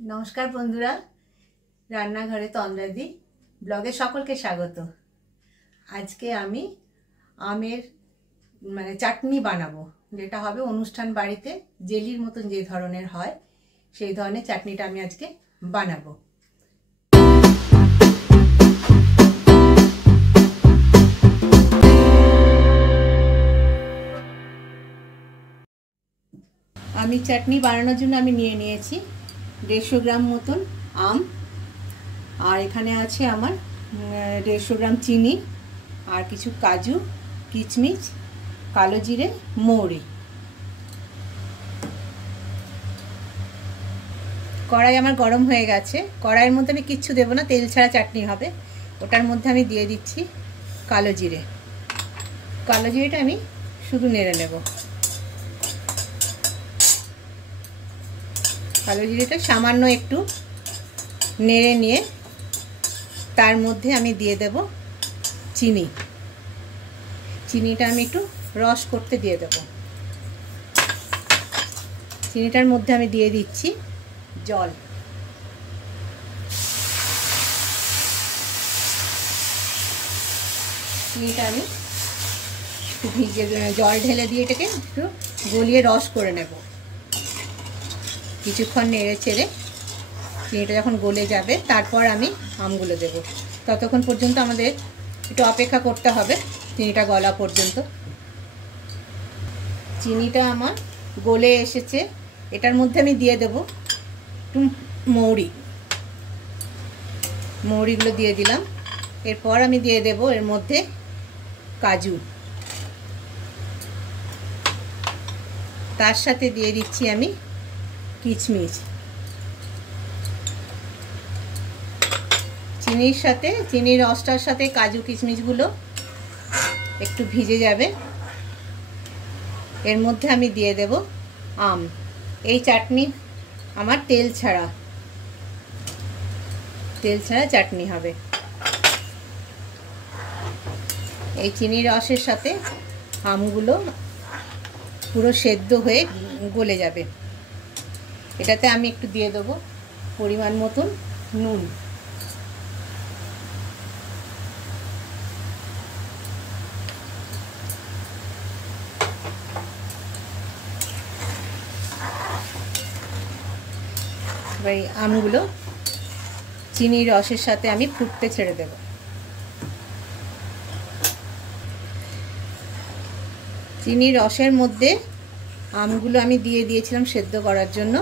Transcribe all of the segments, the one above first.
নমস্কার বন্ধুরা, রান্নাঘরে তন্দ্রাদি ব্লগে সকলকে স্বাগত। আজকে আমি আমের চাটনি বানাবো, যেটা হবে অনুষ্ঠান বাড়িতে জেলির মতন যে ধরনের হয় সেই ধরনের চাটনিটা আমি আজকে বানাবো। আমি চাটনি বানানোর জন্য আমি নিয়ে নিয়েছি 150 গ্রাম মতন আম, আর এখানে আছে আমার 150 গ্রাম চিনি, আর কিছু কাজু, কিশমিশ, কালো জিরে, মৌরি। কড়াই আমার গরম হয়ে গেছে। কড়াইয়ের মধ্যে আমি কিচ্ছু দেবো না, তেল ছাড়া চাটনি হবে। ওটার মধ্যে আমি দিয়ে দিচ্ছি কালো জিরে। কালো জিরেটা আমি শুধু নেড়ে নেব। কালো জিরেটা সামান্য একটু নেড়ে নিয়ে তার মধ্যে আমি দিয়ে দেব চিনি। চিনিটা আমি একটু রস করতে দিয়ে দেব। চিনিটার মধ্যে আমি দিয়ে দিচ্ছি জল। চিনিটা আমি ভিজে জল ঢেলে দিয়ে এটাকে একটু গলিয়ে রস করে নেব। কিছুক্ষণ নেড়ে চেড়ে চিনিটা যখন গলে যাবে তারপর আমি আমগুলো দেব। ততক্ষণ পর্যন্ত আমাদের একটু অপেক্ষা করতে হবে চিনিটা গলা পর্যন্ত। চিনিটা আমার গলে এসেছে। এটার মধ্যে আমি দিয়ে দেব একটু মৌরিগুলো দিয়ে দিলাম। এরপর আমি দিয়ে দেব এর মধ্যে কাজু, তার সাথে দিয়ে দিচ্ছি আমি কিশমিশ। চিনির সাথে, চিনির রসটার সাথে কাজু কিশমিশগুলো একটু ভিজে যাবে। এর মধ্যে আমি দিয়ে দেব আম। এই চাটনি আমার তেল ছাড়া চাটনি হবে। এই চিনির রসের সাথে আমগুলো পুরো সেদ্ধ হয়ে গলে যাবে। এটাতে আমি একটু দিয়ে দেবো পরিমাণ মতন নুন। এবার এই আমগুলো চিনির রসের সাথে আমি ফুটতে ছেড়ে দেব। চিনির রসের মধ্যে আমগুলো আমি দিয়ে দিয়েছিলাম সেদ্ধ করার জন্য।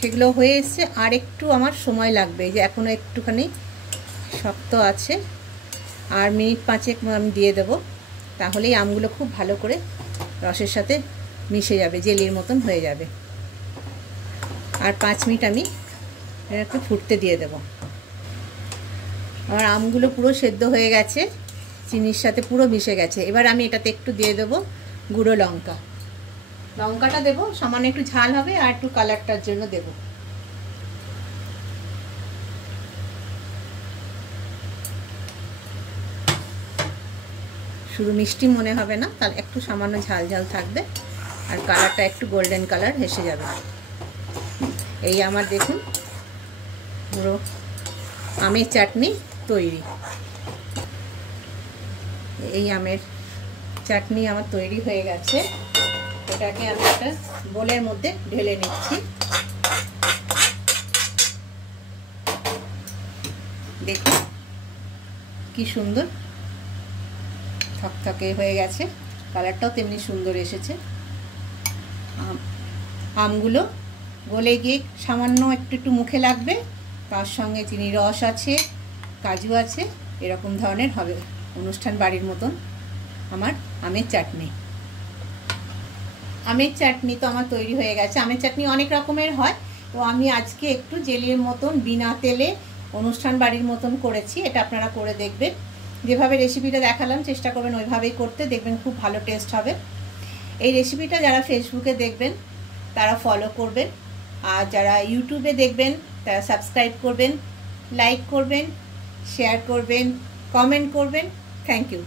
সেগুলো হয়ে এসছে, আর একটু আমার সময় লাগবে, যে এখনও একটুখানি শক্ত আছে। আর মিনিট 5 আমি দিয়ে দেব, তাহলেই আমগুলো খুব ভালো করে রসের সাথে মিশে যাবে, জেলির মতন হয়ে যাবে। আর 5 মিনিট আমি এটাকে ফুটতে দিয়ে দেব। আমার আমগুলো পুরো সেদ্ধ হয়ে গেছে, চিনির সাথে পুরো মিশে গেছে। এবার আমি এটাতে একটু দিয়ে দেব গুঁড়ো লঙ্কা। লঙ্কাটা দেব সামান্য একটু ঝাল হবে, আর একটু কালারটার জন্য দেব। শুধু মিষ্টি মনে হবে না, তার একটু সামান্য ঝাল ঝাল থাকবে, আর কালারটা একটু গোল্ডেন কালার এসে যাবে। এই আমার দেখুন পুরো আমের চাটনি তৈরি। এই আমের চাটনি আমার তৈরি হয়ে গেছে। এটাকে আমি একটা বোলের মধ্যে ঢেলে নিচ্ছি। দেখুন কি সুন্দর থকথকে হয়ে গেছে, কালারটাও তেমনি সুন্দর এসেছে। আমগুলো গলে গিয়ে সামান্য একটু মুখে লাগবে, তার সঙ্গে চিনির রস আছে, কাজু আছে, এরকম ধরনের হবে অনুষ্ঠান বাড়ির মতন আমার আমের চাটনি। আমের চাটনি তো আমার তৈরি হয়ে গেছে। আমের চাটনি অনেক রকমের হয়, তো আমি আজকে একটু জেলির মতন বিনা তেলে অনুষ্ঠান বাড়ির মতন করেছি। এটা আপনারা করে দেখবেন, যেভাবে রেসিপিটা দেখালাম চেষ্টা করবেন ওইভাবেই করতে, দেখবেন খুব ভালো টেস্ট হবে। এই রেসিপিটা যারা ফেসবুকে দেখবেন তারা ফলো করবেন, আর যারা ইউটিউবে দেখবেন তারা সাবস্ক্রাইব করবেন, লাইক করবেন, শেয়ার করবেন, কমেন্ট করবেন। Thank you.